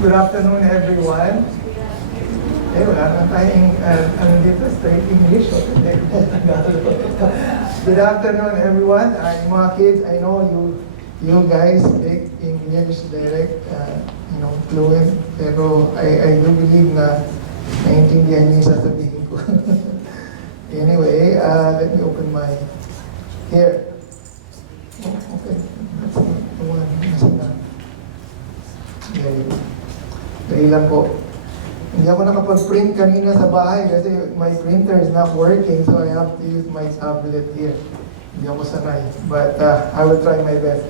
Good afternoon, everyone. Eh, wala na tayong, dito, straight English. Good afternoon, everyone. Yung mga kids, I know you guys speak English direct, fluent. Pero I do believe na naiintindihan niyo yung sasabihin ko. Anyway, let me open my, here. Oh, okay. That's the one. Nasa na. There you go. Dahil lang po. Hindi ako nakapag-print kanina sa bahay kasi my printer is not working, so I have to use my tablet here. Hindi ako sanay, but I will try my best.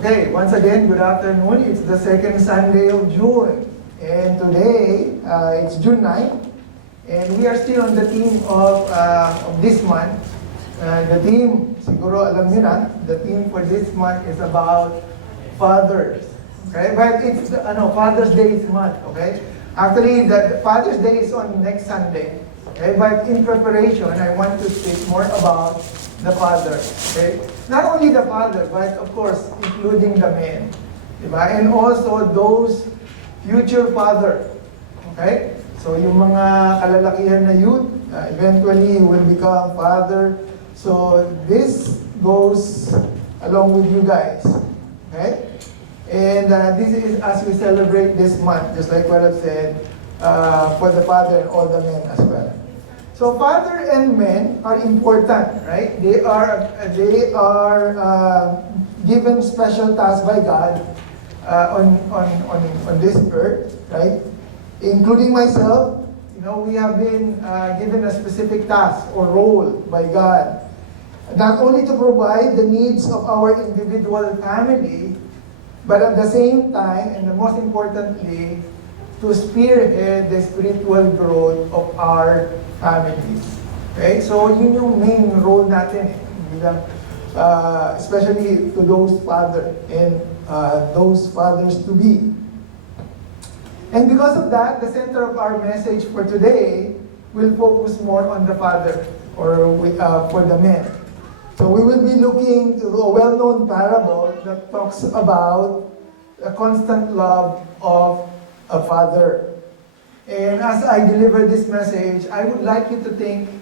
Okay, once again, good afternoon. It's the second Sunday of June. And today, it's June 9, and we are still on the theme of this month. The theme, siguro alam niyo na, the theme for this month is about fathers. Okay, but it's Father's Day is month. Okay, actually the Father's Day is on next Sunday. Okay, but in preparation, I want to speak more about the father. Okay, not only the father, but of course including the men, diba? And also those future father. Okay, so yung mga kalalakihan na youth, eventually will become father. So this goes along with you guys. Okay. And this is as we celebrate this month, just like what I've said, for the father and all the men as well. So father and men are important, right? They are given special tasks by God on this earth, right? Including myself, we have been given a specific task or role by God, not only to provide the needs of our individual family, but at the same time, and the most importantly, to spearhead the spiritual growth of our families. Okay? So, yun yung main role natin, especially to those fathers and those fathers to be. And because of that, the center of our message for today will focus more on the father, or for the men. So we will be looking to a well-known parable that talks about the constant love of a father. And as I deliver this message, I would like you to think,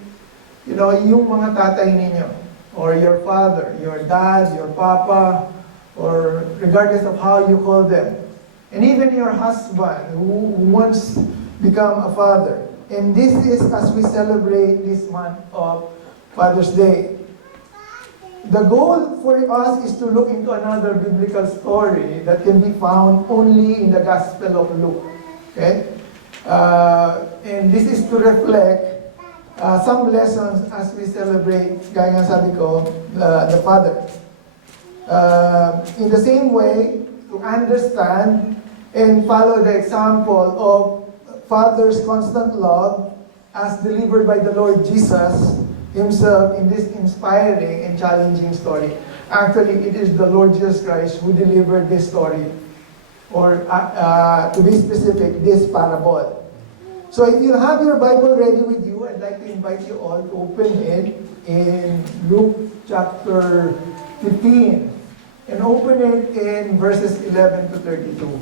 yung mga tatay ninyo, or your father, your dad, your papa, or regardless of how you call them, and even your husband who once become a father. And this is as we celebrate this month of Father's Day. The goal for us is to look into another biblical story that can be found only in the Gospel of Luke. Okay? And this is to reflect some lessons as we celebrate, gaya nga sabi ko, the Father. In the same way, to understand and follow the example of Father's constant love as delivered by the Lord Jesus Himself in this inspiring and challenging story. Actually, it is the Lord Jesus Christ who delivered this story, or to be specific, this parable. So if you have your Bible ready with you, I'd like to invite you all to open it in Luke chapter 15, and open it in verses 11 to 32.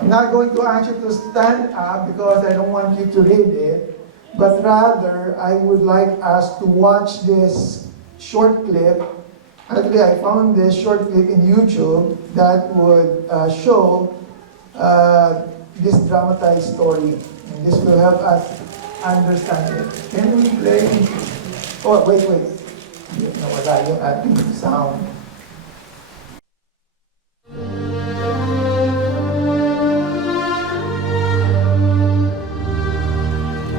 I'm not going to ask you to stand up because I don't want you to read it, but rather, I would like us to watch this short clip. Actually, I found this short clip in YouTube that would show this dramatized story. And this will help us understand it. Can we play? Oh, wait. Nawala yung ating sound.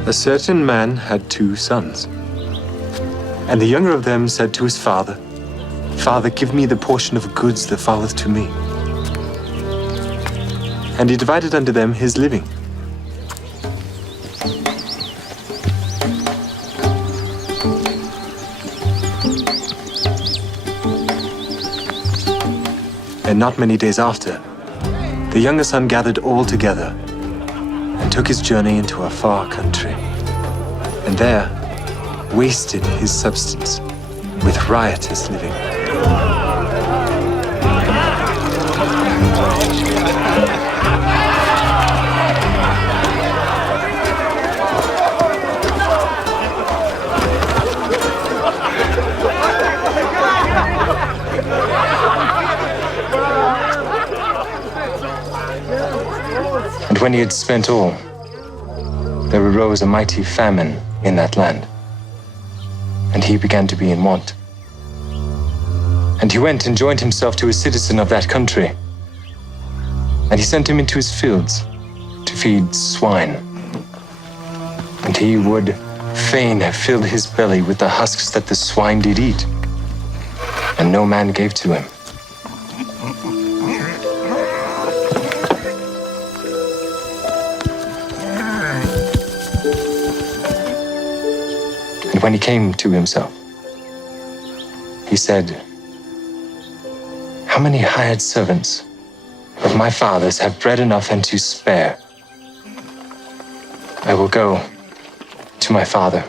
A certain man had 2 sons. And the younger of them said to his father, "Father, give me the portion of goods that falleth to me." And he divided unto them his living. And not many days after, the younger son gathered all together and took his journey into a far country, and there wasted his substance with riotous living. when he had spent all, there arose a mighty famine in that land, and he began to be in want. And he went and joined himself to a citizen of that country, and he sent him into his fields to feed swine. And he would fain have filled his belly with the husks that the swine did eat, and no man gave to him. And when he came to himself, he said, "How many hired servants of my father's have bread enough and to spare? I will go to my father.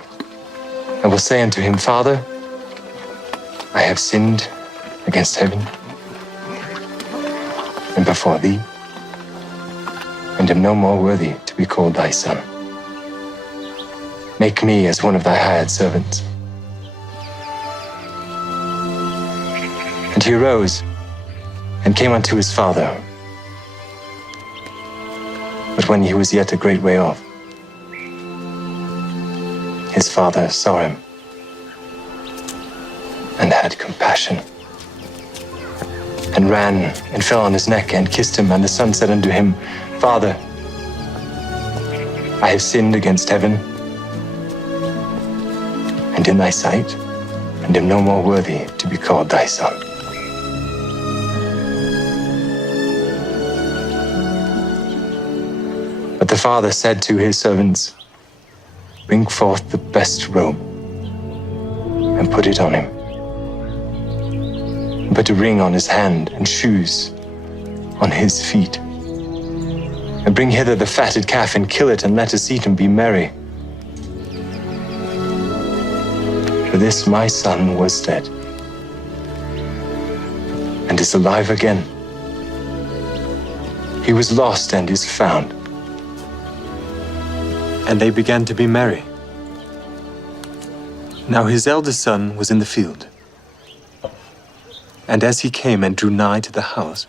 I will say unto him, Father, I have sinned against heaven and before thee, and am no more worthy to be called thy son. Make me as one of thy hired servants." And he arose and came unto his father. But when he was yet a great way off, his father saw him and had compassion, and ran and fell on his neck and kissed him. And the son said unto him, "Father, I have sinned against heaven and in thy sight, and am no more worthy to be called thy son." But the father said to his servants, "Bring forth the best robe and put it on him. And put a ring on his hand and shoes on his feet. And bring hither the fatted calf and kill it, and let us eat and be merry. For this my son was dead and is alive again. He was lost and is found." And they began to be merry. Now his eldest son was in the field. And as he came and drew nigh to the house,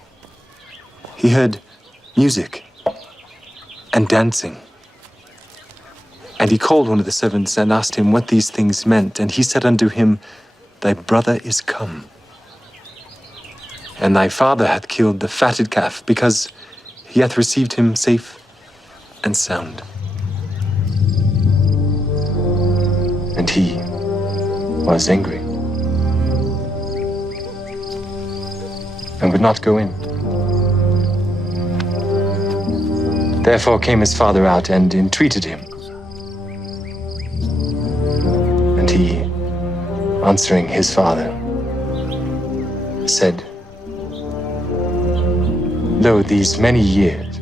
he heard music and dancing. And he called one of the servants and asked him what these things meant. And he said unto him, "Thy brother is come, and thy father hath killed the fatted calf, because he hath received him safe and sound." And he was angry and would not go in. Therefore came his father out and entreated him. And he, answering his father, said, "Lo, these many years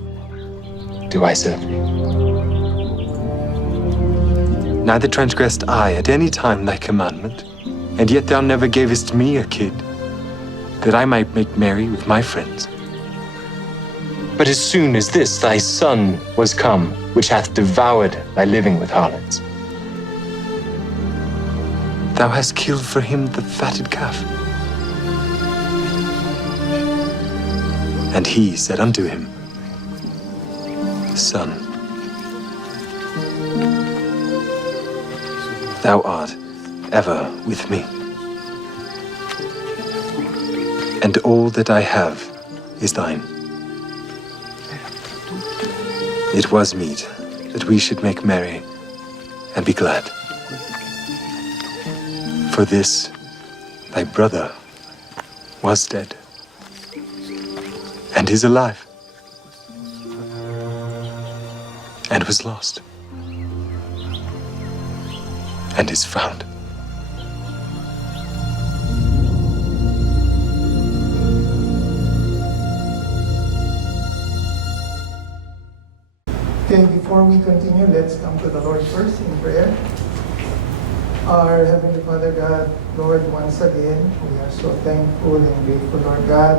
do I serve thee. Neither transgressed I at any time thy commandment, and yet thou never gavest me a kid, that I might make merry with my friends. But as soon as this thy son was come, which hath devoured thy living with harlots, thou hast killed for him the fatted calf." And he said unto him, "Son, thou art ever with me, and all that I have is thine. It was meet that we should make merry and be glad. For this thy brother was dead and is alive, and was lost and is found." Okay, before we continue, let's come to the Lord first in prayer. Our Heavenly Father God, Lord, once again, we are so thankful and grateful, Lord God,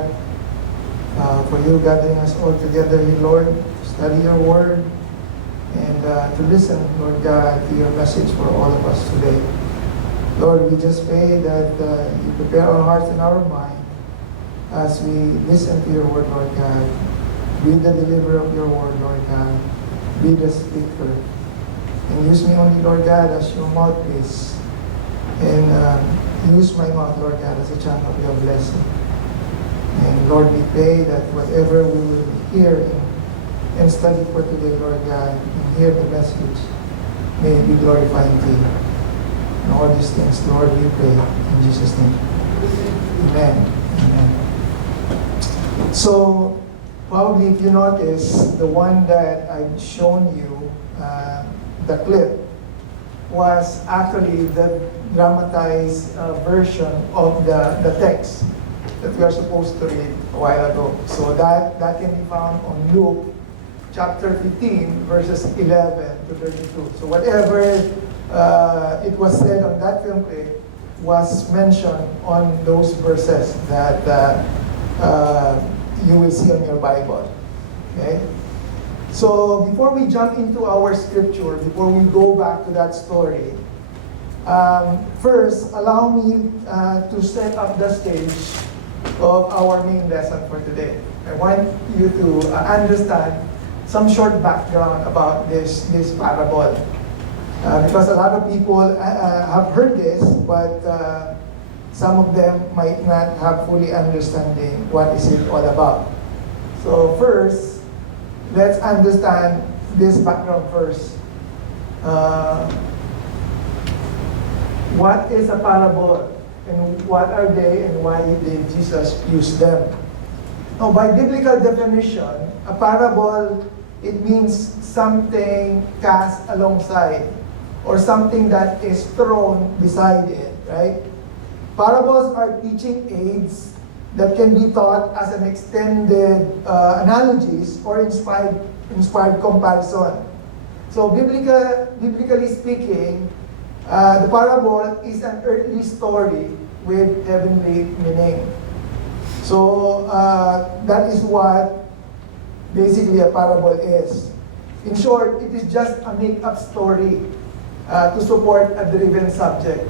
for you gathering us all together here, Lord, to study your word and to listen, Lord God, to your message for all of us today. Lord, we just pray that you prepare our hearts and our mind as we listen to your word, Lord God. Be the deliverer of your word, Lord God. Be the speaker. And use me only, Lord God, as your mouthpiece. And use my mouth, Lord God, as a channel of your blessing. And Lord, we pray that whatever we will hear and study for today, Lord God, and hear the message, may it be glorifying to you. And all these things, Lord, we pray in Jesus' name. Amen. Amen. So, probably if you notice, the one that I've shown you, the clip, was actually the dramatized version of the text that we are supposed to read a while ago. So that can be found on Luke chapter 15, verses 11 to 32. So whatever it was said on that film clip was mentioned on those verses that you will see on your Bible. Okay? So before we jump into our scripture, before we go back to that story, first, allow me to set up the stage of our main lesson for today. I want you to understand some short background about this parable. Because a lot of people have heard this, but some of them might not have fully understanding what is it all about. So first, let's understand this background first. What is a parable? And what are they, and why did Jesus use them? Now, by biblical definition, a parable, it means something cast alongside, or something that is thrown beside it, right? Parables are teaching aids that can be taught as an extended analogies or inspired comparison. So biblically speaking, the parable is an earthly story with heavenly meaning. So that is what basically a parable is. In short, it is just a make-up story to support a driven subject.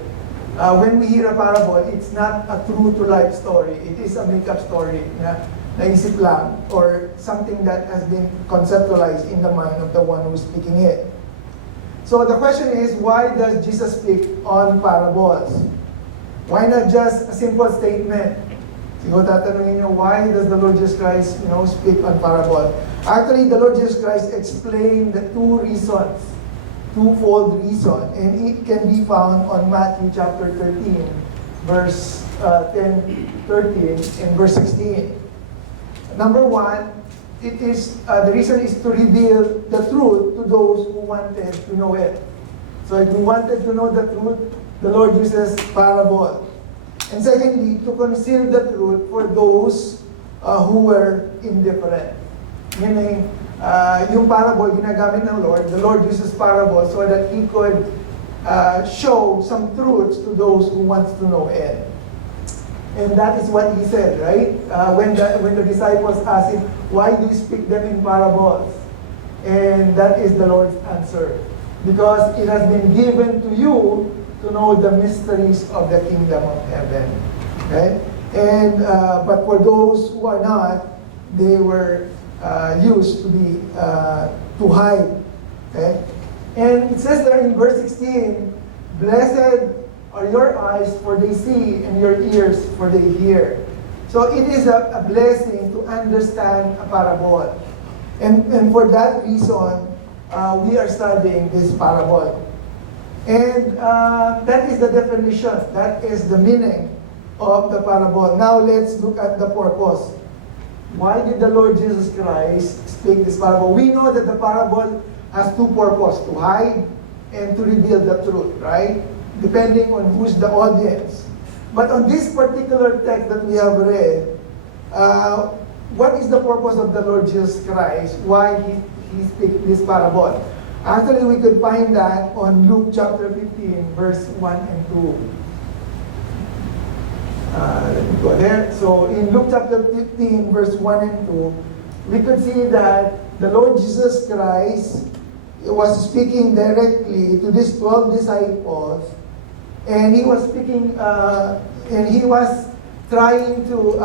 When we hear a parable, it's not a true-to-life story. It is a make-up story na naisip lang, or something that has been conceptualized in the mind of the one who's speaking it. So the question is, why does Jesus speak on parables? Why not just a simple statement? Siguro tatanungin nyo, why does the Lord Jesus Christ, speak on parable? Actually, the Lord Jesus Christ explained the twofold reason, and it can be found on Matthew chapter 13, verse 13, and verse 16. Number one, it is the reason is to reveal the truth to those who wanted to know it. So if we wanted to know the truth, the Lord uses parable. And secondly, to conceal the truth for those who were indifferent. Meaning, yung parable ginagamit ng Lord, the Lord uses parable so that He could show some truths to those who wants to know it. And that is what He said, right? When the disciples asked Him, why do you speak them in parables? And that is the Lord's answer. Because it has been given to you to know the mysteries of the kingdom of heaven. Okay? And but for those who are not, they were used to be to hide. Okay? And it says there in verse 16, blessed are your eyes, for they see, and your ears, for they hear. So it is a blessing to understand a parable. And for that reason, we are studying this parable. And that is the definition, that is the meaning of the parable. Now let's look at the purpose. Why did the Lord Jesus Christ speak this parable? We know that the parable has two purposes, to hide and to reveal the truth, right? Depending on who's the audience. But on this particular text that we have read, what is the purpose of the Lord Jesus Christ? Why He speaks this parable? Actually, we could find that on Luke chapter 15, verse 1 and 2. Let me go there. So in Luke chapter 15, verse 1 and 2, we could see that the Lord Jesus Christ was speaking directly to these 12 disciples, and He was speaking, and He was trying to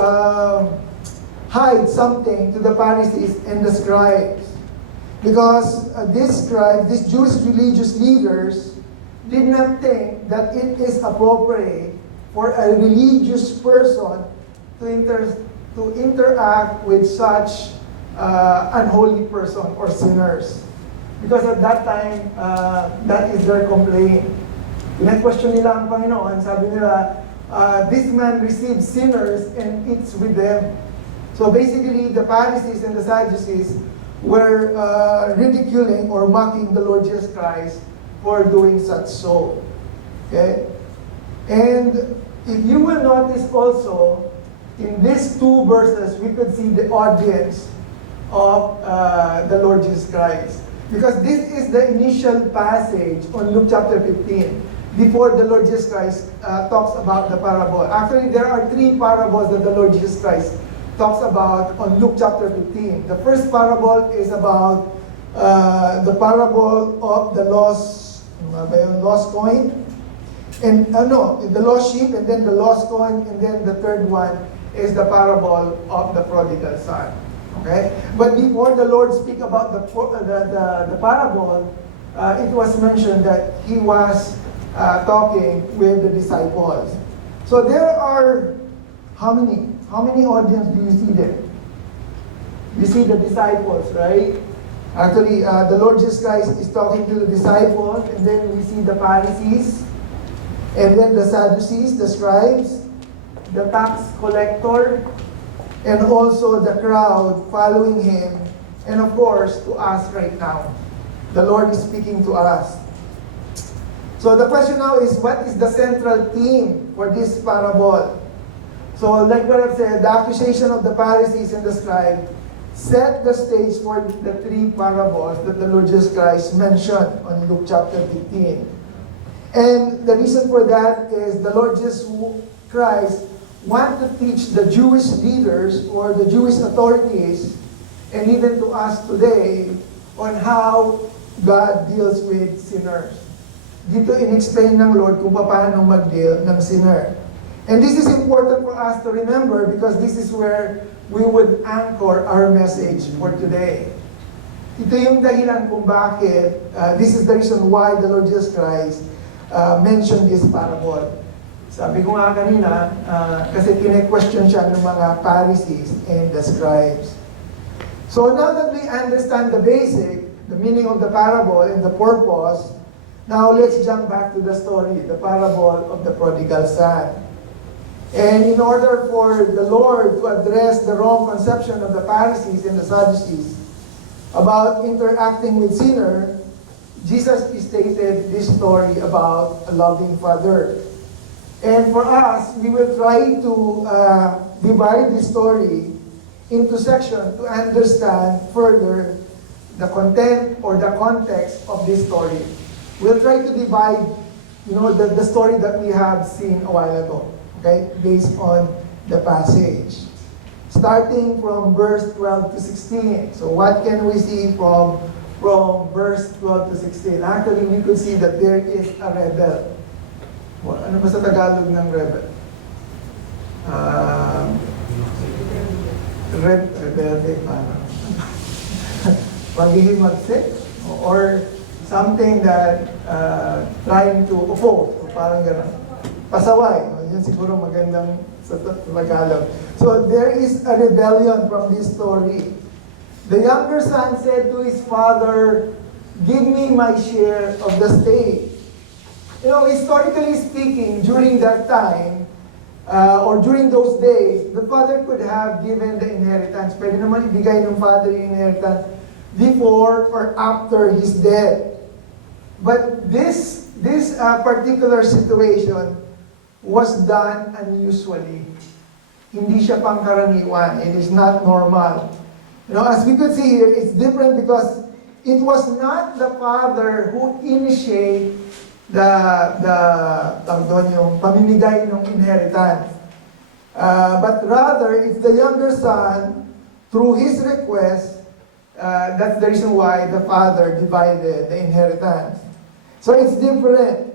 hide something to the Pharisees and the scribes. Because these Jewish religious leaders did not think that it is appropriate for a religious person to interact with such unholy person or sinners. Because at that time, that is their complaint. Pina-question nila ang Panginoon, sabi nila, this man receives sinners and eats with them. So basically, the Pharisees and the Sadducees were ridiculing or mocking the Lord Jesus Christ for doing such so. Okay? And if you will notice also, in these two verses, we could see the audience of the Lord Jesus Christ. Because this is the initial passage on Luke chapter 15, before the Lord Jesus Christ talks about the parable. Actually, there are three parables that the Lord Jesus Christ talks about on Luke chapter 15. The first parable is about the parable of the lost coin, and the lost sheep, and then the lost coin, and then the third one is the parable of the prodigal son. Okay, but before the Lord speak about the parable, it was mentioned that he was talking with the disciples. So there are how many? How many audience do you see there? You see the disciples, right? Actually, the Lord Jesus Christ is talking to the disciples, and then we see the Pharisees, and then the Sadducees, the scribes, the tax collector, and also the crowd following him, and of course, to us right now. The Lord is speaking to us. So the question now is, what is the central theme for this parable? So like what I've said, the accusation of the Pharisees and the scribes set the stage for the three parables that the Lord Jesus Christ mentioned on Luke chapter 15. And the reason for that is the Lord Jesus Christ want to teach the Jewish leaders or the Jewish authorities, and even to us today, on how God deals with sinners. Dito in-explain ng Lord kung paano mag-deal ng sinner. And this is important for us to remember because this is where we would anchor our message for today. Ito yung dahilan kung bakit, this is the reason why the Lord Jesus Christ mentioned this parable. Sabi ko nga kanina, kasi kine-question siya ng mga Pharisees and the scribes. So now that we understand the basic, the meaning of the parable and the purpose, now let's jump back to the story, the parable of the prodigal son. And in order for the Lord to address the wrong conception of the Pharisees and the Sadducees about interacting with sinners, Jesus stated this story about a loving father. And for us, we will try to divide this story into sections to understand further the content or the context of this story. We'll try to divide, the story that we have seen a while ago, okay, based on the passage. Starting from verse 12 to 16. So what can we see from verse 12 to 16? Actually, we could see that there is a rebel. Ano ba sa Tagalog ng rebel? Rebelde, parang. Paghihimagsik? Or something that trying to oppose. Parang gano'n. Pasaway. Yan siguro magandang sa Tagalog. So there is a rebellion from this story. The younger son said to his father, "Give me my share of the estate." Historically speaking, during that time, or during those days, the father could have given the inheritance. Pwede naman ibigay ng father yung inheritance before or after his death. But this particular situation was done unusually. Hindi siya pangkaraniwan. It is not normal. As we could see here, it's different because it was not the father who initiated yung pamimigay ng inheritance. But rather, it's the younger son, through his request, that's the reason why the father divided the inheritance. So it's different.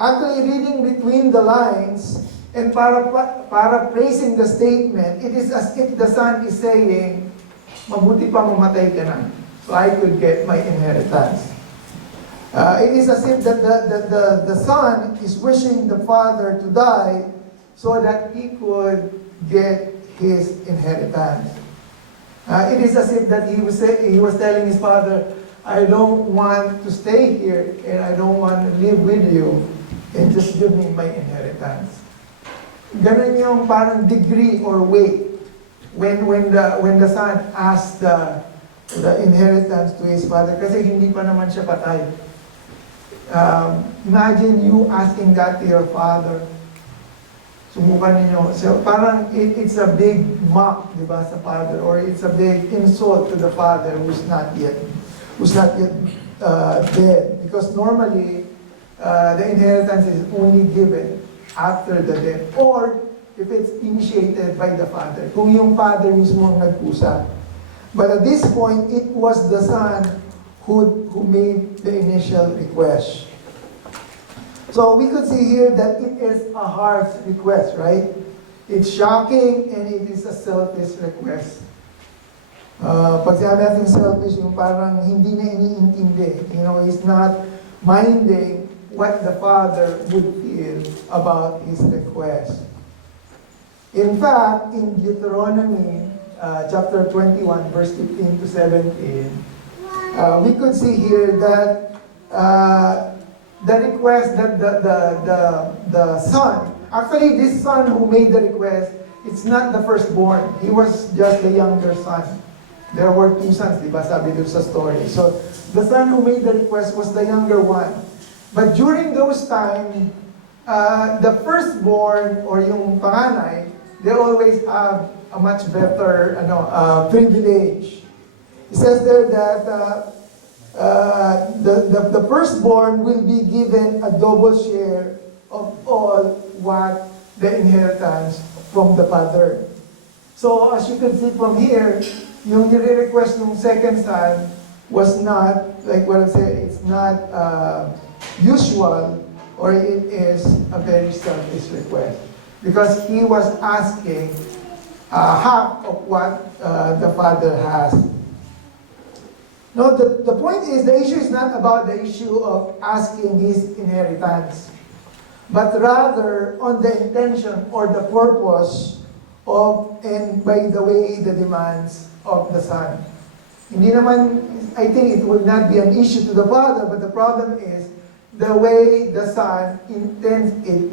Actually, reading between the lines, And paraphrasing the statement, it is as if the son is saying, mabuti pa mamatay ka na, so I could get my inheritance. It is as if that the son is wishing the father to die so that he could get his inheritance. It is as if that he was telling his father, I don't want to stay here and I don't want to live with you and just give me my inheritance. Ganun yung parang degree or weight when the son asked the inheritance to his father kasi hindi pa naman siya patay. Imagine you asking that to your father. Subukan ninyo. So parang it's a big mock, di ba, sa father, or it's a big insult to the father who's not yet dead. Because normally, the inheritance is only given after the death, or if it's initiated by the father, kung yung father mismo ang nag-usap. But at this point, it was the son who made the initial request. So we could see here that it is a harsh request, right? It's shocking and it is a selfish request. Pag sinabi natin selfish, yung parang hindi na iniintindi. You know, he's not minding what the father would feel about his request. In fact, in Deuteronomy chapter 21, verse 15 to 17, we could see here that the request that the son, actually this son who made the request, it's not the firstborn. He was just the younger son. There were two sons, di ba, sabi doon sa story. So, the son who made the request was the younger one. But during those times, the firstborn or yung panganay, they always have a much better privilege. It says there that the firstborn will be given a double share of all what the inheritance from the father. So as you can see from here, yung nire-request ng second son was not, like what I said, it's not usual, or it is a very selfish request. Because he was asking half of what the father has. No, the point is, the issue is not about the issue of asking his inheritance, but rather on the intention or the purpose of, and by the way, the demands of the son. Hindi naman, I think it would not be an issue to the father, but the problem is the way the son intends it,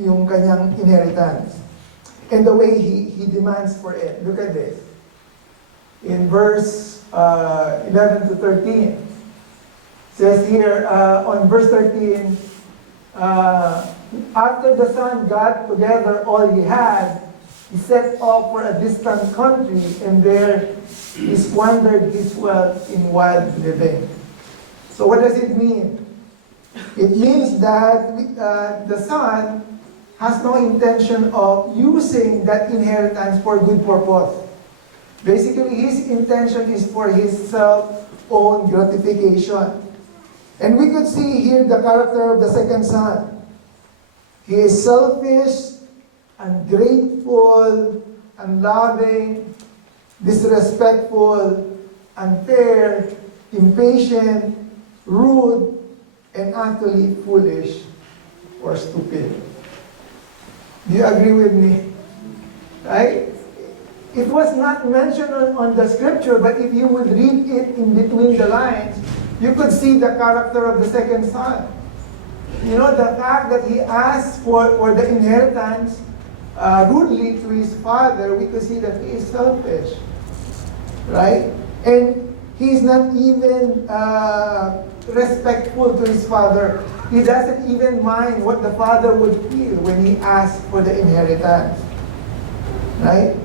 yung kanyang inheritance, and the way he demands for it. Look at this. In verse 11 to 13, says here, on verse 13, after the son got together all he had, he set off for a distant country, and there he squandered his wealth in wild living. So what does it mean? It means that the son has no intention of using that inheritance for good purpose. Basically, his intention is for his self-own gratification. And we could see here the character of the second son. He is selfish, ungrateful, unloving, disrespectful, unfair, impatient, rude, and actually foolish or stupid. Do you agree with me? Right? It was not mentioned on the scripture, but if you would read it in between the lines, you could see the character of the second son. You know, the fact that he asked for the inheritance rudely to his father, we could see that he is selfish. Right? And he's not even respectful to his father. He doesn't even mind what the father would feel when he asked for the inheritance. Right?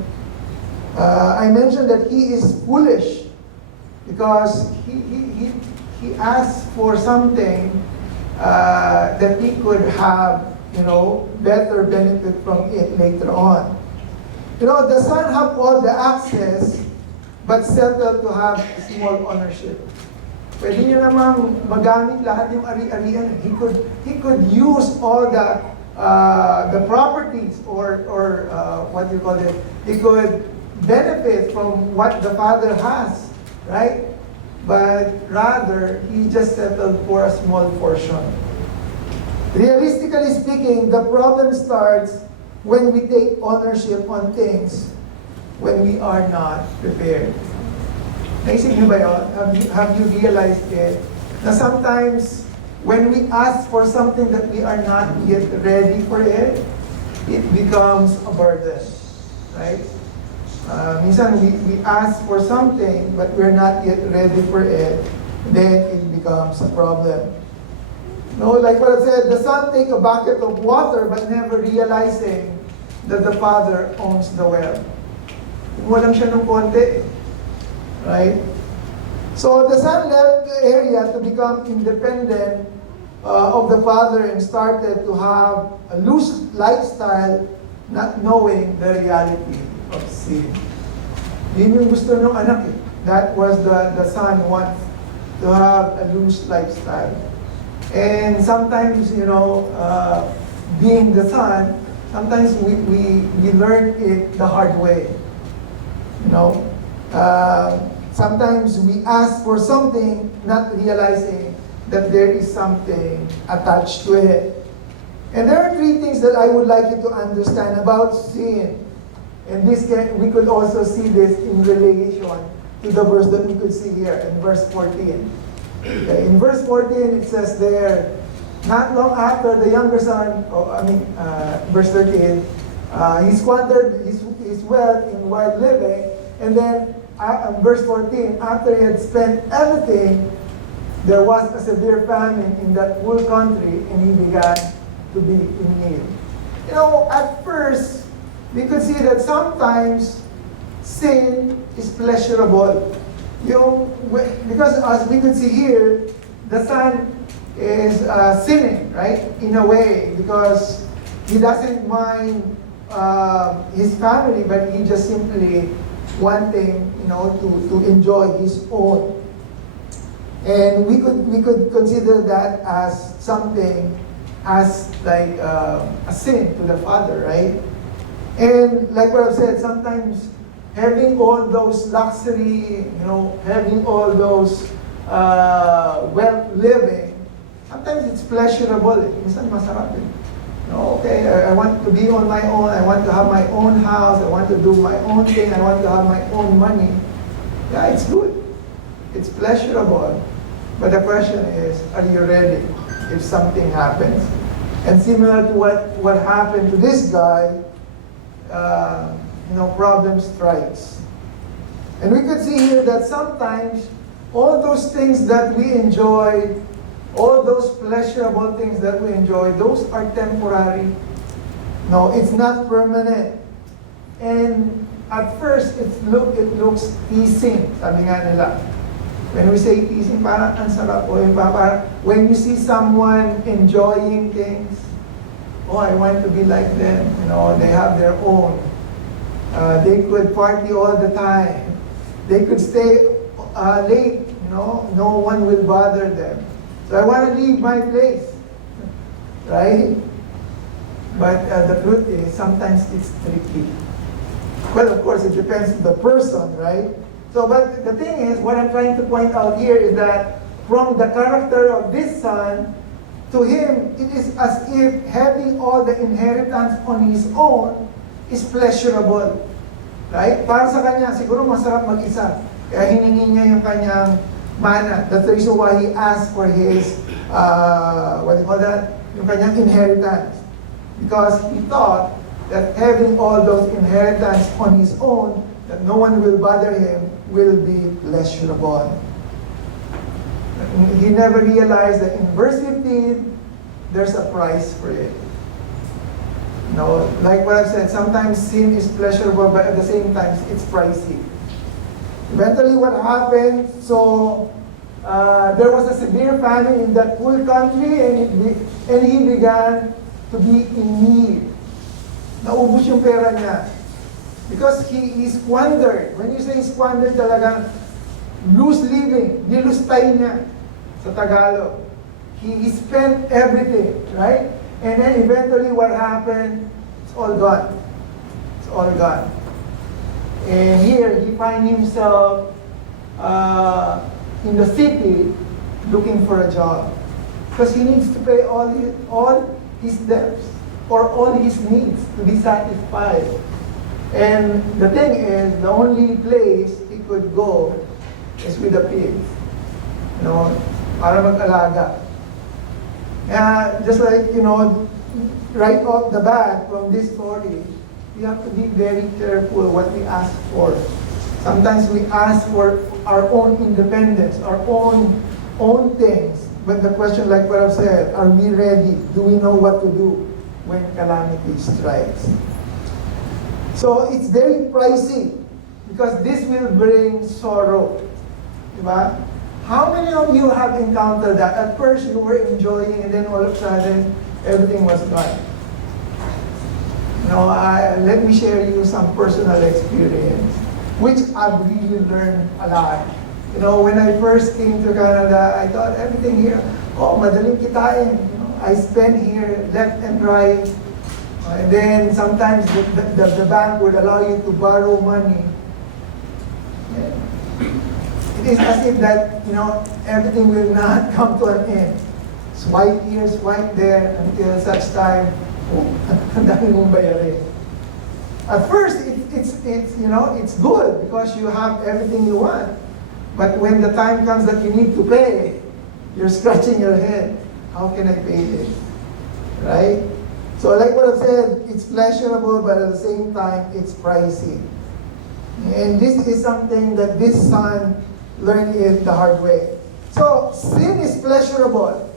I mentioned that he is foolish because he asked for something that he could have, better benefit from it later on. The son have all the access, but settled to have small ownership. Pwede niya namang magamit lahat yung ari-arian. He could use all the the properties or what do you call it? He could benefit from what the father has, right? But rather, he just settled for a small portion. Realistically speaking, the problem starts when we take ownership on things when we are not prepared. Naisip niyo ba yun? Have you realized it? Na sometimes, when we ask for something that we are not yet ready for it, it becomes a burden, right? Minsan, we ask for something, but we're not yet ready for it, then it becomes a problem. No, like what I said, the son take a bucket of water, but never realizing that the father owns the well. Walang siya ng konti, right? So the son left the area to become independent of the father and started to have a loose lifestyle, not knowing the reality of sin. Yun yung gusto ng anak eh. That was the son wants to have a loose lifestyle. And sometimes, being the son, sometimes we learn it the hard way. Sometimes we ask for something, not realizing that there is something attached to it. And there are three things that I would like you to understand about sin. And we could also see this in relation to the verse that we could see here in verse 14. Okay, in verse 14, it says there, not long after the younger son, verse 13, he squandered his wealth in wild living, and then verse 14, after he had spent everything, there was a severe famine in that whole country, and he began to be in need. At first, we could see that sometimes sin is pleasurable. Because as we could see here, the son is sinning, right? In a way, because he doesn't mind his family, but he just simply wanting, to enjoy his own. And we could consider that as something, as like a sin to the father, right? And like what I've said, sometimes having all those luxury, having all those wealth living, sometimes it's pleasurable. Minsan masarap eh. Okay, I want to be on my own. I want to have my own house. I want to do my own thing. I want to have my own money. Yeah, it's good. It's pleasurable. But the question is, are you ready if something happens? And similar to what happened to this guy, problem strikes. And we could see here that sometimes all those things that we enjoy, all those pleasurable things that we enjoy, those are temporary. No, it's not permanent. And at first, it looks teasing, sabi nga nila. When we say teasing, parang ang sarap. O when you see someone enjoying things, I want to be like them. They have their own. They could party all the time. They could stay late. No one will bother them. So I want to leave my place, right? But the truth is, sometimes it's tricky. Well, of course, it depends on the person, right? So, but the thing is, what I'm trying to point out here is that from the character of this son, to him, it is as if having all the inheritance on his own is pleasurable. Right? Para sa kanya, siguro masarap mag-isa. Kaya hiningi niya yung kanyang mana. That's the reason why he asked for his, yung kanyang inheritance. Because he thought that having all those inheritance on his own, that no one will bother him, will be pleasurable. He never realized that in verse 15, there's a price for it. Like what I've said, sometimes sin is pleasurable, but at the same time, it's pricey. Eventually, what happened, there was a severe famine in that whole country, and he began to be in need. Naubos yung pera niya. Because he squandered. When you say squandered talaga, loose living, nilustay niya sa Tagalog. He spent everything, right? And then eventually what happened? It's all gone. It's all gone. And here he finds himself in the city looking for a job. Because he needs to pay all his debts or all his needs to be satisfied. And the thing is, the only place he could go is with the pigs. You know, para mag-alaga. Just like, you know, right off the bat from this story, we have to be very careful what we ask for. Sometimes we ask for our own independence, our own things. But the question, like what I've said, are we ready? Do we know what to do when calamity strikes? So it's very pricey because this will bring sorrow. Diba? How many of you have encountered that? At first you were enjoying and then all of a sudden everything was gone. You know, let me share you some personal experience, which I've really learned a lot. You know, when I first came to Canada, I thought everything here, madaling kitain. You know, I spend here left and right. And then sometimes the bank would allow you to borrow money. It is as if that, you know, everything will not come to an end. Swipe here, swipe there, until such time, ang dami mong bayarin. At first, it's you know, it's good because you have everything you want. But when the time comes that you need to pay, you're scratching your head. How can I pay this? Right? So like what I said, it's pleasurable, but at the same time, it's pricey. And this is something that this son learned it the hard way. So sin is pleasurable.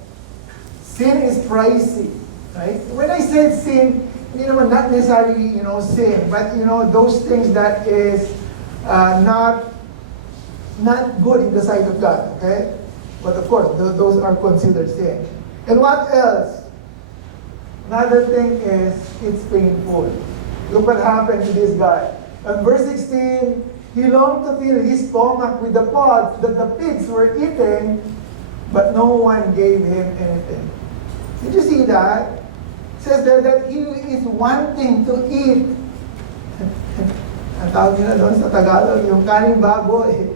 Sin is pricey. Right? When I said sin, hindi naman not necessarily, you know, sin, but you know, those things that is not good in the sight of God, okay? But of course, those are considered sin. And what else? Another thing is, it's painful. Look what happened to this guy. At verse 16, he longed to fill his stomach with the pods that the pigs were eating, but no one gave him anything. Did you see that? It says there that he is wanting to eat. Ang tawag nila doon sa Tagalog, yung kaning baboy.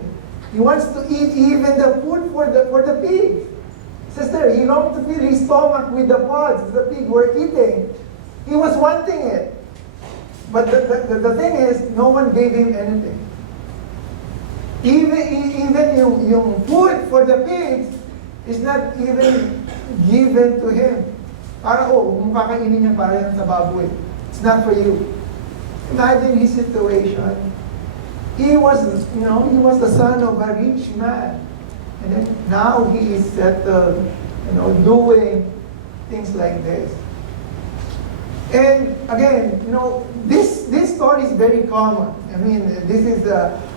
He wants to eat even the food for the pig. It says there, he longed to fill his stomach with the pods the pig were eating. He was wanting it. But the thing is, no one gave him anything. Even yung food for the pigs is not even given to him. Para, kung kakainin niya para yan sa baboy. It's not for you. Imagine his situation. He was, you know, he was the son of a rich man. And then now he is settled, you know, doing things like this. And again, you know, this story is very common. I mean, this is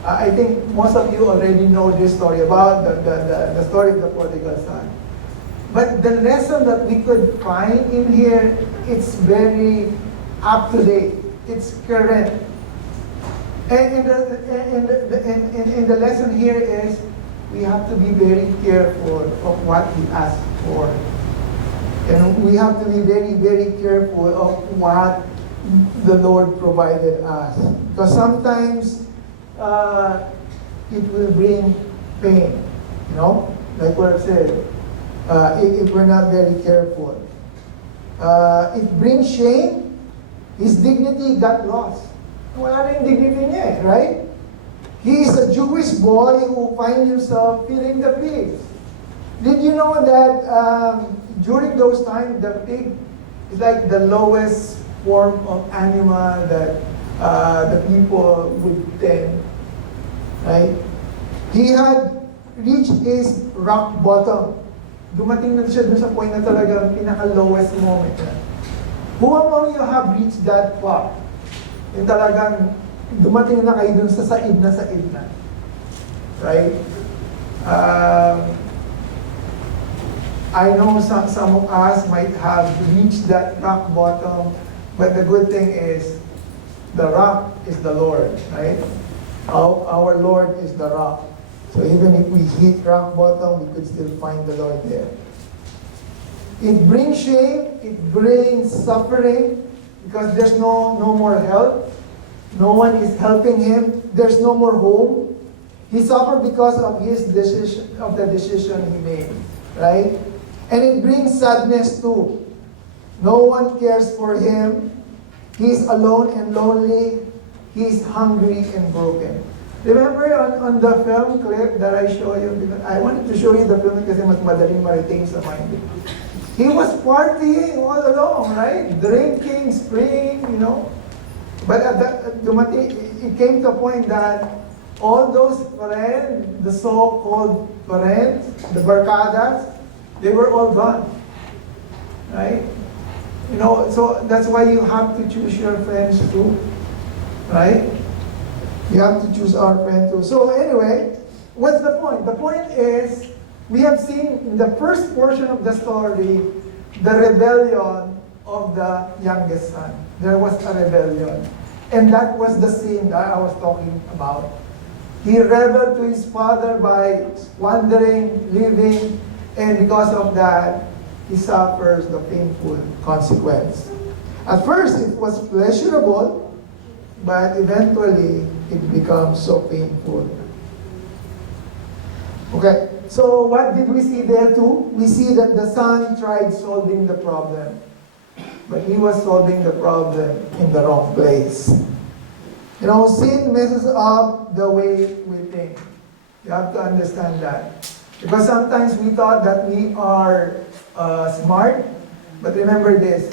I think most of you already know this story about the story of the prodigal son. But the lesson that we could find in here, it's very up to date. It's current. And the lesson here is we have to be very careful of what we ask for. And we have to be very, very careful of what the Lord provided us. Because sometimes it will bring pain, you know, like what I said, if we're not very careful. It brings shame. His dignity got lost. Wala na yung dignity niya, right? He is a Jewish boy who finds himself feeding the pigs. Did you know that during those times, the pig is like the lowest form of animal that the people would tend, right? He had reached his rock bottom. Dumating na siya dun sa point na talagang pinaka-lowest moment na. Who among you have reached that far? Yung talagang dumating na kayo dun sa said na. Right? I know some of us might have reached that rock bottom, but the good thing is, the rock is the Lord, right? Our Lord is the rock. So even if we hit rock bottom, we could still find the Lord there. It brings shame, it brings suffering, because there's no more help. No one is helping him. There's no more home. He suffered because of his decision, of the decision he made, right? And it brings sadness too. No one cares for him. He's alone and lonely. He's hungry and broken. Remember on the film clip that I show you? Because I wanted to show you the film kasi mas madaling mariting sa mind. He was partying all along, right? Drinking, spraying, But it came to a point that all those friends, the so-called friends, the barcadas, they were all gone, right? So that's why you have to choose your friends too, right? You have to choose our friend too. So anyway, what's the point? The point is, we have seen in the first portion of the story, the rebellion of the youngest son. There was a rebellion. And that was the sin that I was talking about. He rebelled to his father by wandering, living, and because of that, he suffers the painful consequence. At first, it was pleasurable, but eventually, it becomes so painful. Okay, so what did we see there too? We see that the son tried solving the problem, but he was solving the problem in the wrong place. Sin messes up the way we think. You have to understand that. Because sometimes we thought that we are smart, but remember this,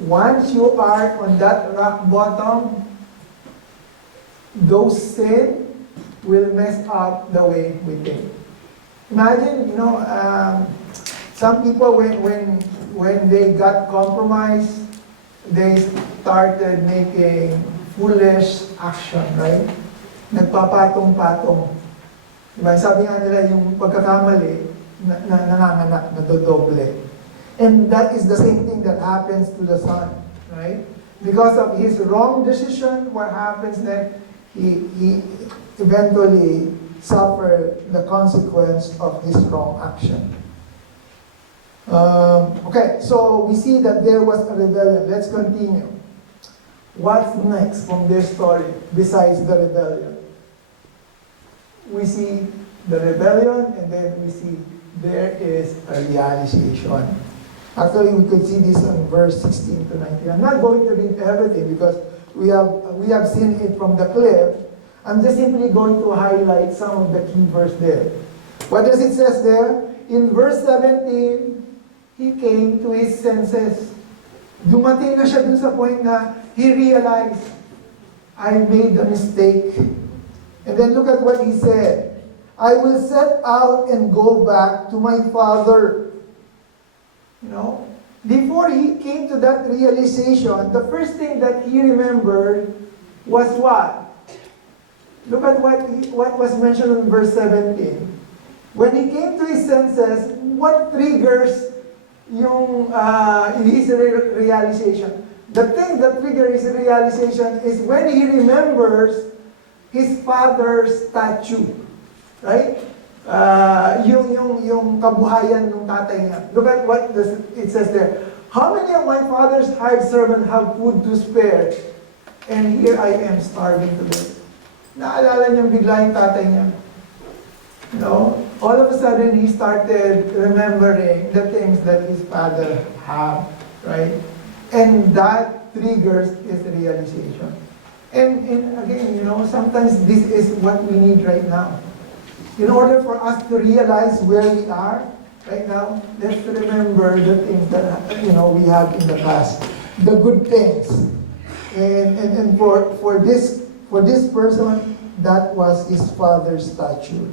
once you are on that rock bottom, those sin will mess up the way we think. Imagine, some people when they got compromised, they started making foolish action, right? Nagpapatong-patong. Diba? Sabi nga nila, yung pagkakamali, nanganganak, nadodoble. And that is the same thing that happens to the son, right? Because of his wrong decision, what happens next? He eventually suffered the consequence of his wrong action. Okay, so we see that there was a rebellion. Let's continue. What's next from this story besides the rebellion? We see the rebellion, and then we see there is a realization. Actually, we could see this in verse 16 to 19. I'm not going to read everything because we have seen it from the clip. I'm just simply going to highlight some of the key verse there. What does it says there? In verse 17, he came to his senses. Dumating na siya dun sa point na he realized, I made a mistake. And then look at what he said. I will set out and go back to my father. Before he came to that realization, the first thing that he remembered was what? Look at what was mentioned in verse 17. When he came to his senses, what triggers his realization? The thing that triggers his realization is when he remembers his father's statue. Right? Yung kabuhayan ng tatay niya. Look at what it says there. How many of my father's hired servants have food to spare? And here I am starving to death. Naalala niya bigla yung tatay niya. All of a sudden he started remembering the things that his father had, right? And that triggers his realization. And again, sometimes this is what we need right now. In order for us to realize where we are right now, let's remember the things that we had in the past, the good things. And for this person, that was his father's statue.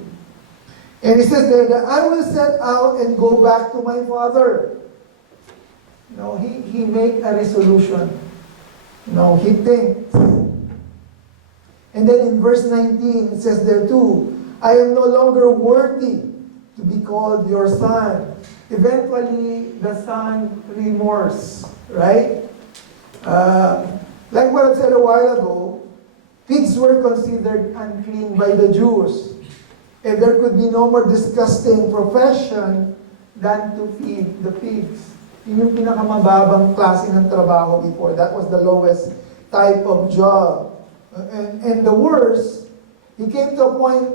And he says there that I will set out and go back to my father. He made a resolution. He thinks. And then in verse 19, it says there too, I am no longer worthy to be called your son. Eventually, the son remorse, right? Like what I said a while ago, pigs were considered unclean by the Jews. And there could be no more disgusting profession than to feed the pigs. Yun yung pinakamababang klase ng trabaho before. That was the lowest type of job. And the worst, he came to a point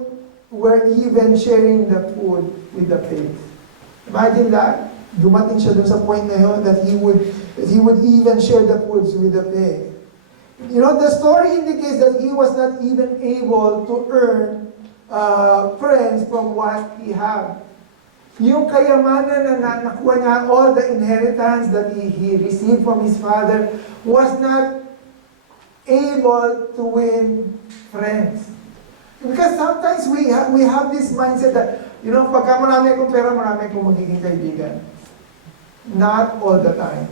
where even sharing the food with the pigs. Imagine that. Dumating siya dun sa point na yun that he would even share the foods with the pig. You know, the story indicates that he was not even able to earn friends from what he had. Yung kayamanan na nakuha niya, all the inheritance that he received from his father, was not able to win friends. Because sometimes we have this mindset that, you know, pagka marami akong pera, marami akong magiging kaibigan. Not all the time.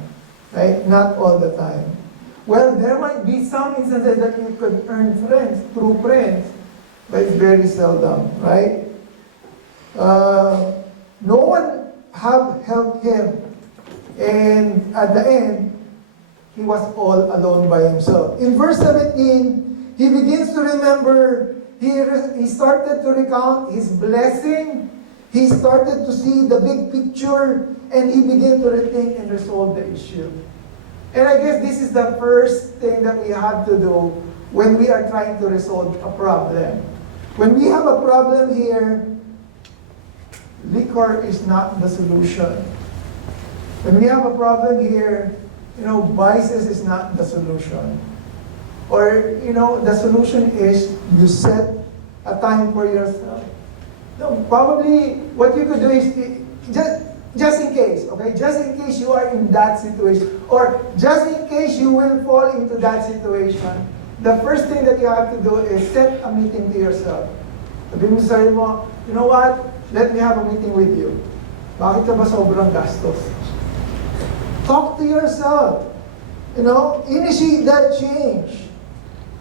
Right? Not all the time. Well, there might be some instances that you could earn friends, true friends, but it's very seldom, right? No one have helped him. And at the end, he was all alone by himself. In verse 17, he begins to remember, he started to recount his blessing. He started to see the big picture, and he began to rethink and resolve the issue. And I guess this is the first thing that we have to do when we are trying to resolve a problem. When we have a problem here, liquor is not the solution. When we have a problem here, you know, vices is not the solution. Or, you know, the solution is you set a time for yourself. No, probably what you could do is, just in case, okay? Just in case you are in that situation, or just in case you will fall into that situation, the first thing that you have to do is set a meeting to yourself. Sabihin mo sa sarili mo, you know what? Let me have a meeting with you. Bakit ka ba sobrang gastos? Talk to yourself. You know, initiate that change.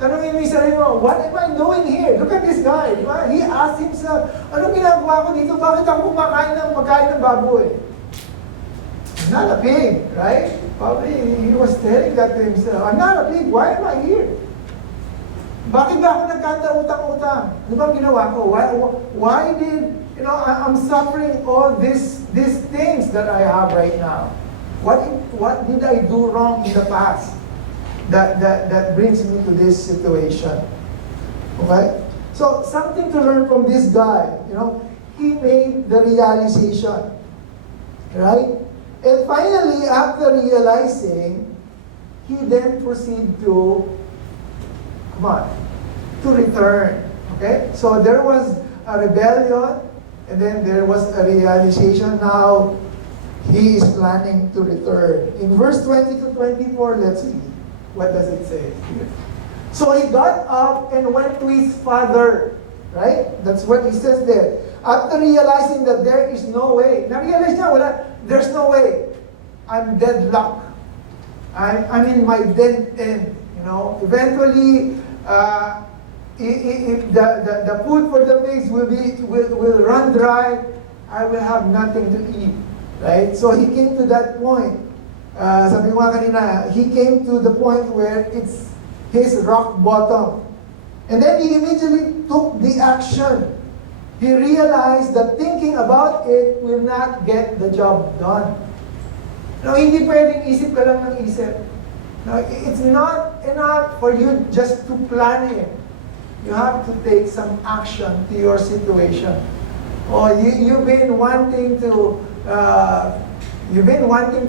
Tanungin mo yung sarili mo, what am I doing here? Look at this guy. Diba? He asked himself, anong ginagawa ko dito? Bakit ako kumakain ng pagkain ng baboy? I'm not a pig, right? Probably he was telling that to himself. I'm not a pig. Why am I here? Bakit ba ako nagkanta utang-utang? Ano bang ginawa ko? Why did, you know, I'm suffering all these things that I have right now? What did I do wrong in the past that brings me to this situation? Okay? So, something to learn from this guy, you know, he made the realization, right? And finally, after realizing, he then proceeded to, to return. Okay? So there was a rebellion, and then there was a realization. Now, he is planning to return. In verse 20 to 24, let's see. What does it say here? So he got up and went to his father. Right? That's what he says there. After realizing that there is no way. Na-realize niya, there's no way. I'm deadlocked. I'm in my dead end. You know, eventually, if the food for the pigs will run dry, I will have nothing to eat. Right? So he came to that point. Sabi ko nga kanina, he came to the point where it's his rock bottom. And then he immediately took the action. He realized that thinking about it will not get the job done. No, hindi pwedeng isip ka lang ng isip. No, it's not enough for you just to plan it. You have to take some action to your situation. Or you've been wanting to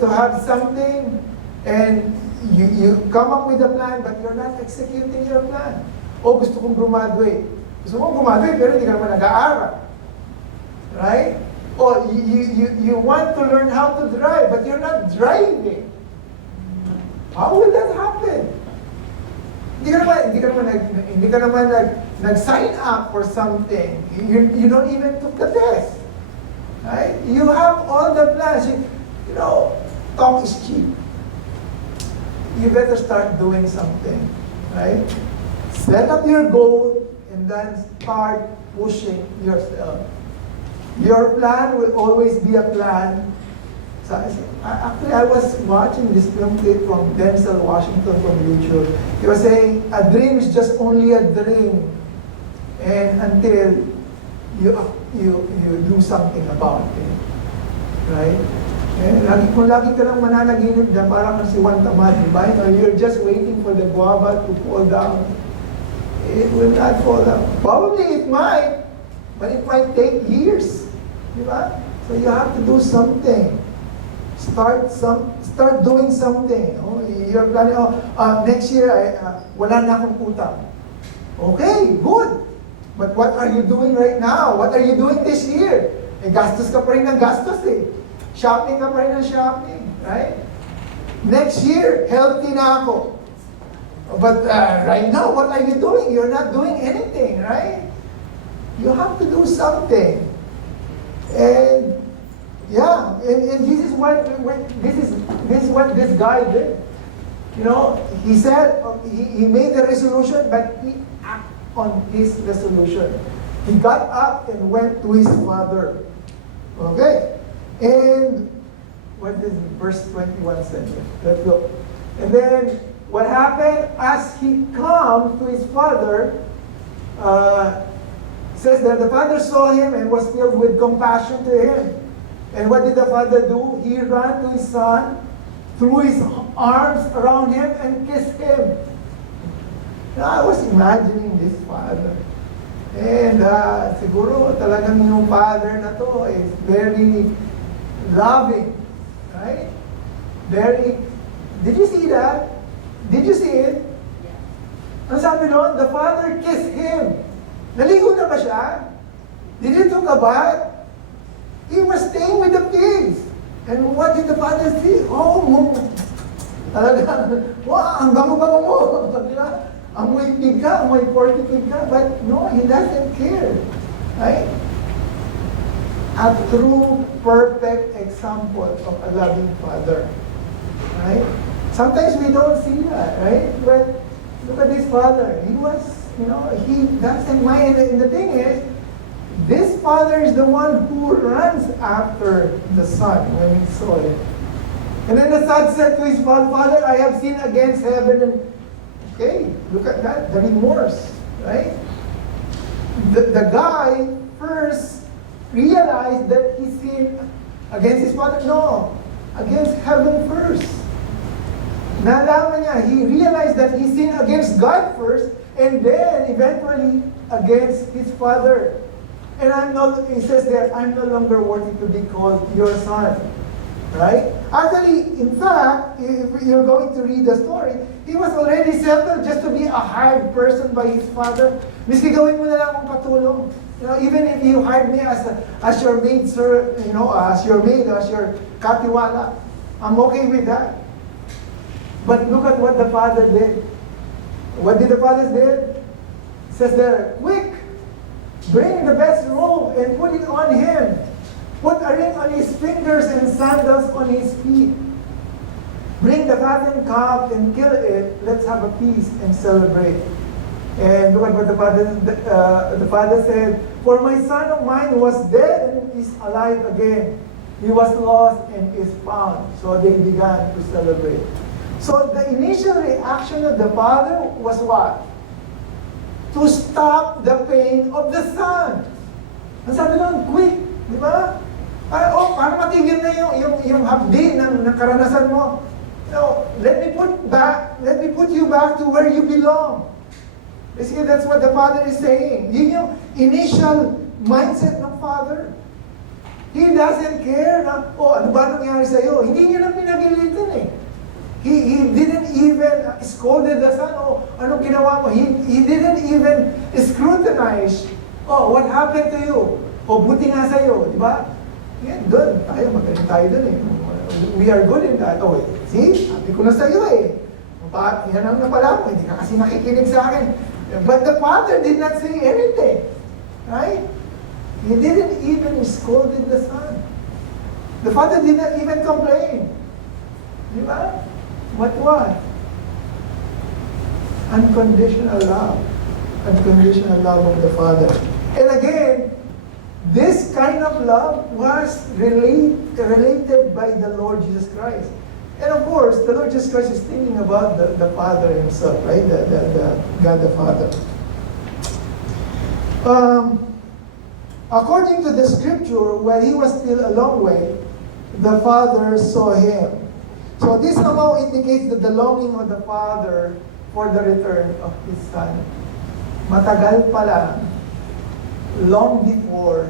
have something, and you come up with a plan, but you're not executing your plan. O gusto kong graduate. Gusto mong graduate, pero hindi ka naman nag-aaral. Right? Or you want to learn how to drive, but you're not driving. How will that happen? Hindi ka naman nag-sign up for something. You don't even took the test. Right? You have all the plans. You know, talk is cheap. You better start doing something. Right? Set up your goal and then start pushing yourself. Your plan will always be a plan. So, actually, I was watching this film clip from Denzel Washington from YouTube. He was saying, a dream is just only a dream, and until you do something about it, right? Kung lagi ka lang mananaginip na parang si Juan Tamad, di ba? You're just waiting for the guava to fall down. It will not fall down. Probably it might, but it might take years. Di ba? So you have to do something. Start doing something. Oh, you're planning, next year, wala na akong utang. Okay, good. But what are you doing right now? What are you doing this year? Gastos ka pa rin ng gastos eh. Shopping ka pa rin ng shopping. Right? Next year, healthy na ako. But right now, what are you doing? You're not doing anything, right? You have to do something. And yeah, and this is what this guy did. You know, he said he made the resolution, but he acted on his resolution. He got up and went to his father. Okay, and what does verse 21 say? Let's go. And then what happened as he come to his father? Says that the father saw him and was filled with compassion to him. And what did the father do? He ran to his son, threw his arms around him, and kissed him. Now, I was imagining this father. And siguro talagang yung father na to is very loving. Right? Very, did you see that? Did you see it? Ang sabi doon, the father kissed him. Naligo na ba siya? Did he took a bath? He was staying with the pigs. And what did the father see? Oh, talaga, wow, ang bango-bango mo. Diba? Amoy pig ka, amoy porky pig ka. But no, he doesn't care. Right? A true, perfect example of a loving father. Right? Sometimes we don't see that, right? But look at this father. He was, he doesn't mind. And the thing is, this father is the one who runs after the son when he saw it. And then the son said to his father, Father, I have sinned against heaven. And okay, look at that, the remorse, right? The guy first realized that he sinned against his father. No, against heaven first. Nalaman niya, he realized that he sinned against God first, and then eventually against his father. And he says there, I'm no longer worthy to be called your son. Right? Actually, in fact, if you're going to read the story, he was already settled just to be a hired person by his father. Miski gawin mo na lang akong katulong. Even if you hired me as your maid, sir, as your maid, as your katiwala, I'm okay with that. But look at what the father did. What did the father do? It says there, quick! Bring the best robe and put it on him. Put a ring on his fingers and sandals on his feet. Bring the fattened calf and kill it. Let's have a feast and celebrate. And look at what the father said. For my son of mine was dead and is alive again. He was lost and is found. So they began to celebrate. So the initial reaction of the father was what? To stop the pain of the son. Ang sabi nun, quick, di ba? Para matigil na yung hapdi ng karanasan mo. Let me put you back to where you belong. Basically, that's what the father is saying. Yun yung initial mindset ng father. He doesn't care na, ano ba nangyari sa'yo? Hindi niya na pinagilitan eh. He didn't even scold the son, anong ginawa mo? He didn't even scrutinize, what happened to you? Buti nga sa'yo, di ba? Yan, doon, magaling tayo doon eh. We are good in that. See, sabi ko na sa'yo eh. Yan ang napala mo, hindi ka kasi nakikinig sa akin. But the father did not say anything. Right? He didn't even scold the son. The father did not even complain. Di ba? But what? Unconditional love. Unconditional love of the Father. And again, this kind of love was related by the Lord Jesus Christ. And of course, the Lord Jesus Christ is thinking about the Father himself, right? The God the Father. According to the scripture, while he was still a long way, the Father saw him. So this somehow indicates that the longing of the Father for the return of His Son. Matagal pa lang, long before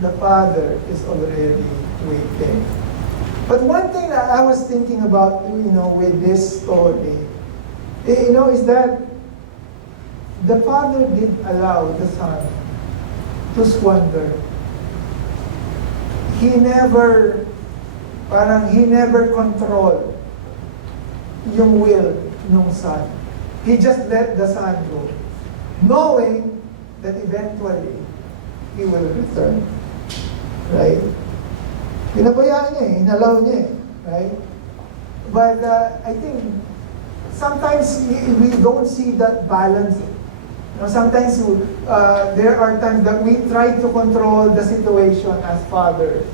the Father is already waiting. But one thing that I was thinking about, with this story, is that the Father did allow the Son to squander. He never controlled yung will ng Son. He just let the Son go, knowing that eventually He will return. Right? Pinabayaan niya inalaw niya right? But I think sometimes we don't see that balance. Sometimes there are times that we try to control the situation as fathers.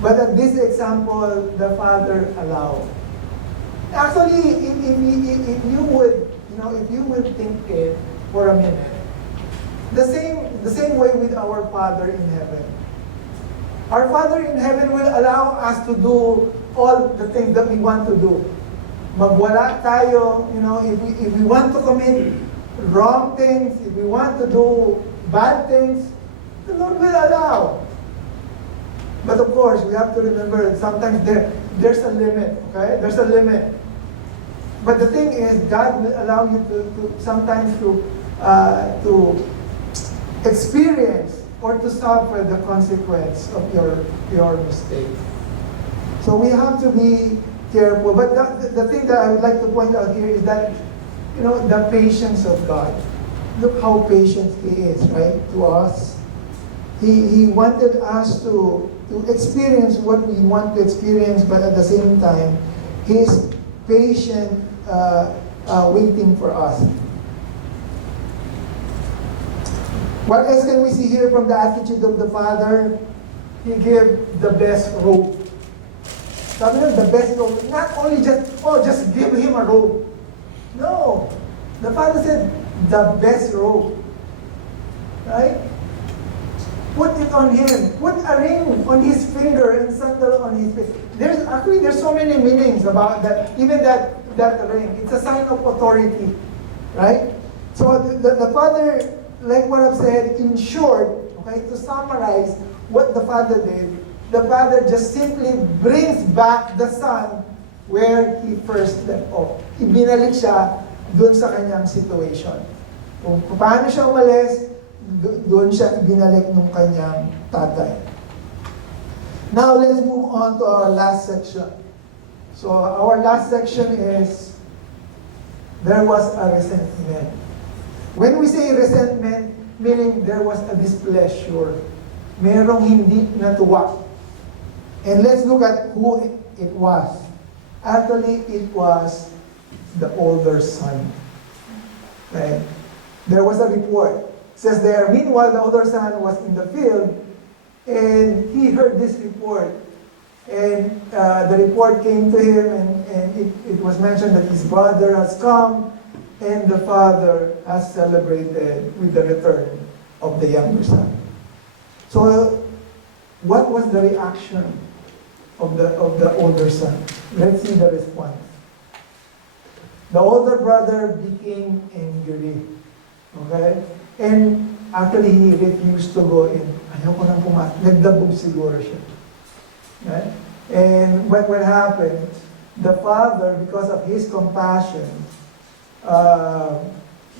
But at this example, the Father allowed. Actually, if you would think it for a minute, the same way with our Father in heaven. Our Father in heaven will allow us to do all the things that we want to do. Magwala tayo, if we want to commit wrong things, if we want to do bad things, the Lord will allow. But of course, we have to remember that sometimes there's a limit, okay? There's a limit. But the thing is, God will allow you to sometimes to experience or to suffer the consequence of your mistake. So we have to be careful. But the thing that I would like to point out here is that, the patience of God. Look how patient He is, right, to us. He wanted us to experience what we want to experience, but at the same time, He's patient, waiting for us. What else can we see here from the attitude of the Father? He gave the best robe. Sabi niya, the best robe. Not only just give him a robe. No. The Father said, the best robe. Right? Put it on him. Put a ring on his finger and sandal on his face. There's so many meanings about that. Even that ring. It's a sign of authority. Right? So the Father, like what I've said, in short, okay, to summarize what the Father did, the Father just simply brings back the Son where He first left off. Ibinalik siya dun sa kanyang situation. Kung paano siya umalis, doon siya ibinalik ng kanyang tatay. Now, let's move on to our last section. So, our last section is, there was a resentment. When we say resentment, meaning there was a displeasure. Merong hindi natuwa. And let's look at who it was. Actually, it was the older son. Right? There was a report. It says there, meanwhile, the older son was in the field, and he heard this report. And the report came to him, and it was mentioned that his brother has come, and the father has celebrated with the return of the younger son. So, what was the reaction of the older son? Let's see the response. The older brother became angry. Okay? And actually, he refused to go in. Ayaw ko nang pumasok. Nagdabog siguro siya. Right? And what happened? The father, because of his compassion,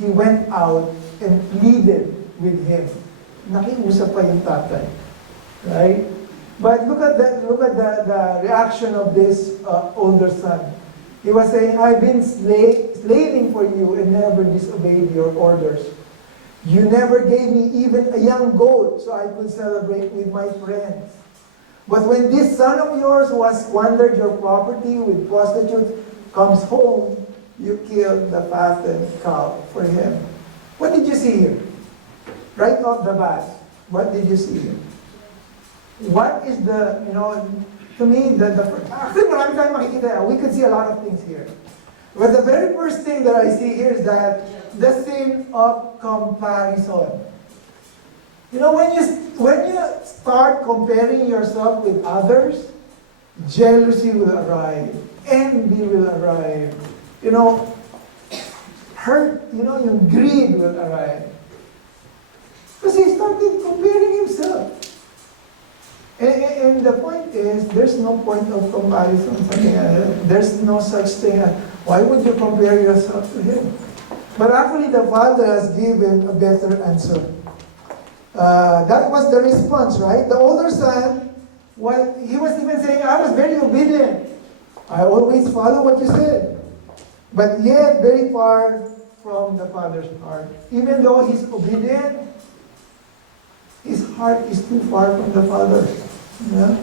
he went out and pleaded with him. Nakiusap pa yung tatay. Right? But look at the reaction of this older son. He was saying, I've been slaving for you and never disobeyed your orders. You never gave me even a young goat so I could celebrate with my friends. But when this son of yours who has squandered your property with prostitutes comes home, you killed the fattened cow for him. What did you see here? Right off the bat, what did you see here? What is to me, actually marami tayong makikita. We could see a lot of things here. But the very first thing that I see here is that the sin of comparison. When you start comparing yourself with others, jealousy will arrive, envy will arrive, hurt, yung greed will arrive. Because he started comparing himself. And the point is, there's no point of comparison. There's no such thing as, why would you compare yourself to him? But actually, the father has given a better answer. That was the response, right? The older son, he was even saying, I was very obedient. I always follow what you said. But yet, very far from the father's heart. Even though he's obedient, his heart is too far from the father. Yeah?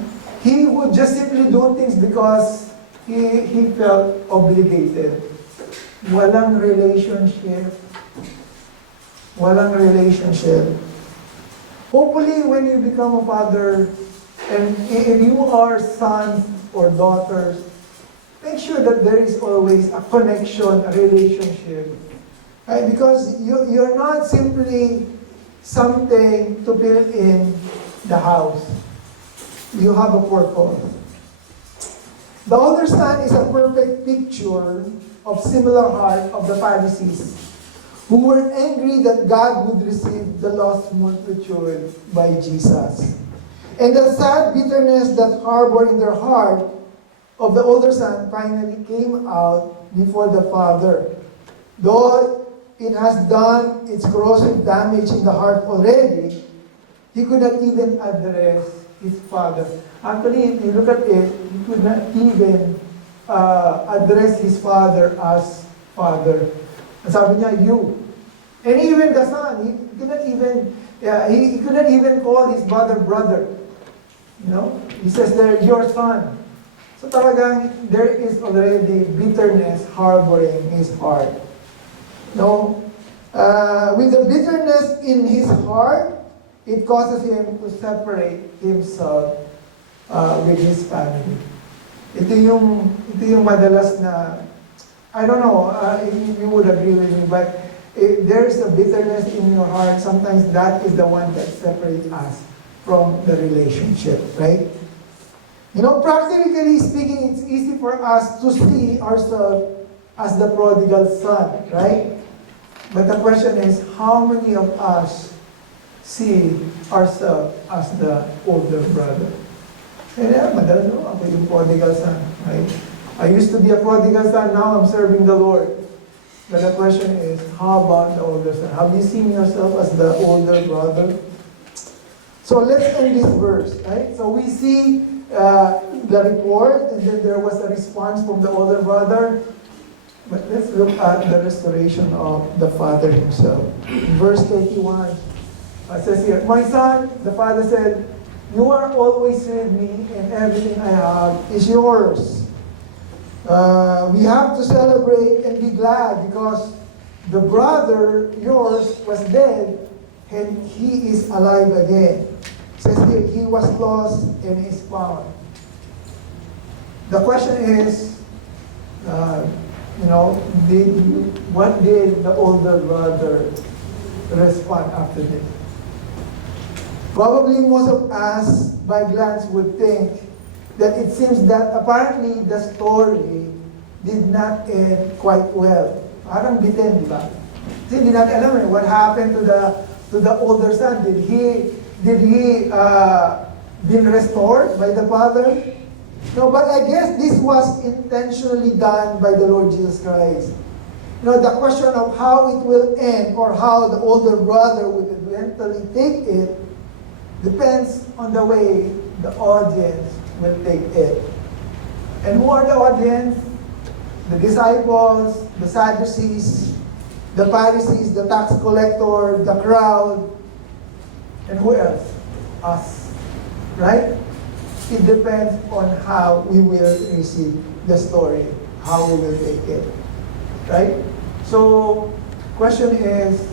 He would just simply do things because he felt obligated. Walang relationship. Walang relationship. Hopefully, when you become a father, and if you are sons or daughters, make sure that there is always a connection, a relationship. Right? Because you're not simply something to fill in the house. You have a purpose. The older son is a perfect picture of similar heart of the Pharisees, who were angry that God would receive the lost multitude by Jesus. And the sad bitterness that harbored in their heart of the older son finally came out before the father. Though it has done its corrosive damage in the heart already, he could not even address his father. Actually, if you look at it, he could not even address his father as father. Sabi niya, you. And even the son, he could not even call his brother. He says there, your son. So talagang there is already bitterness harboring his heart. With the bitterness in his heart, it causes him to separate himself with his family. Ito yung madalas na, I don't know if you would agree with me, but if there's a bitterness in your heart, sometimes that is the one that separates us from the relationship, right? Practically speaking, it's easy for us to see ourselves as the prodigal son, right? But the question is, how many of us see ourselves as the older brother? Kaya madalas ako yung prodigal son, right? I used to be a prodigal son, now I'm serving the Lord. But the question is, how about the older son? Have you seen yourself as the older brother? So let's end this verse, right? So we see the report, and then there was a response from the older brother. But let's look at the restoration of the father himself. In verse 31, it says here, my son, the father said, you are always with me, and everything I have is yours. We have to celebrate and be glad because the brother, yours, was dead, and he is alive again. It says here, he was lost and is found. The question is, what did the older brother respond after this? Probably most of us, by glance, would think that it seems that apparently the story did not end quite well. Parang bitin, di ba? Kasi hindi natin alam what happened to the older son. Did he been restored by the father? No, but I guess this was intentionally done by the Lord Jesus Christ. The question of how it will end or how the older brother would eventually take it depends on the way the audience will take it. And who are the audience? The disciples, the Sadducees, the Pharisees, the tax collector, the crowd, and who else? Us. Right? It depends on how we will receive the story, how we will take it. Right? So, question is,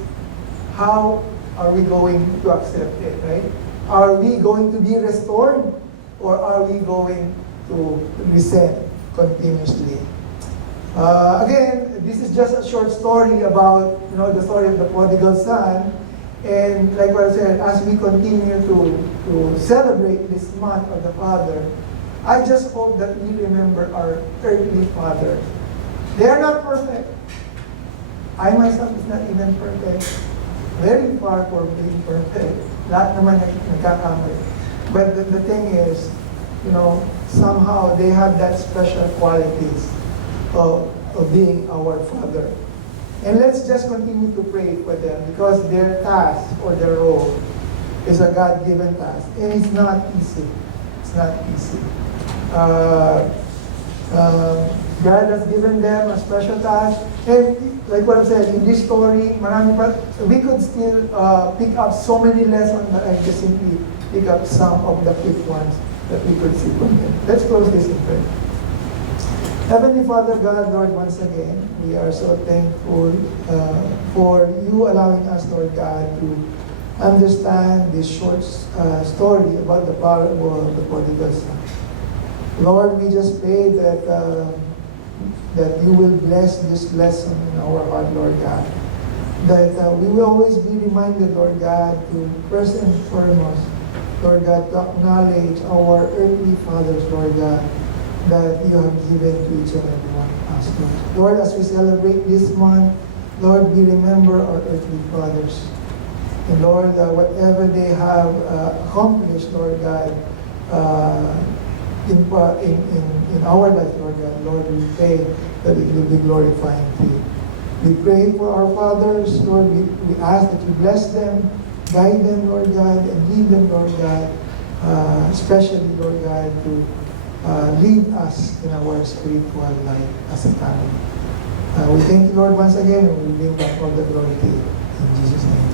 how are we going to accept it, right? Are we going to be restored, or are we going to resent continuously? Again, this is just a short story about the story of the prodigal son, and like what I said, as we continue to celebrate this month of the Father, I just hope that we remember our earthly father. They are not perfect. I myself is not even perfect. Very far from being perfect. Lahat naman nagkakamali. But the thing is, somehow they have that special qualities of being our Father. And let's just continue to pray for them because their task or their role is a God-given task. And it's not easy. It's not easy. God has given them a special task. And like what I said, in this story, we could still pick up so many lessons, but I just simply pick up some of the quick ones that we could see from them. Let's close this in prayer. Heavenly Father God, Lord, once again, we are so thankful for you allowing us, Lord God, to understand this short story about the parable of the prodigal son. Lord, we just pray that you will bless this lesson in our heart, Lord God. That we will always be reminded, Lord God, to first and foremost, Lord God, to acknowledge our earthly fathers, Lord God, that you have given to each and every one of us, Lord. Lord, as we celebrate this month, Lord, we remember our earthly fathers. And Lord, whatever they have accomplished, Lord God, in our life, Lord God, Lord, we pray that it will be glorifying to you. We pray for our fathers, Lord. We ask that you bless them, guide them, Lord God, and lead them, Lord God, especially, Lord God, to lead us in our spiritual life as a family. We thank you, Lord, once again, and we bring back all the glory to you. In Jesus' name.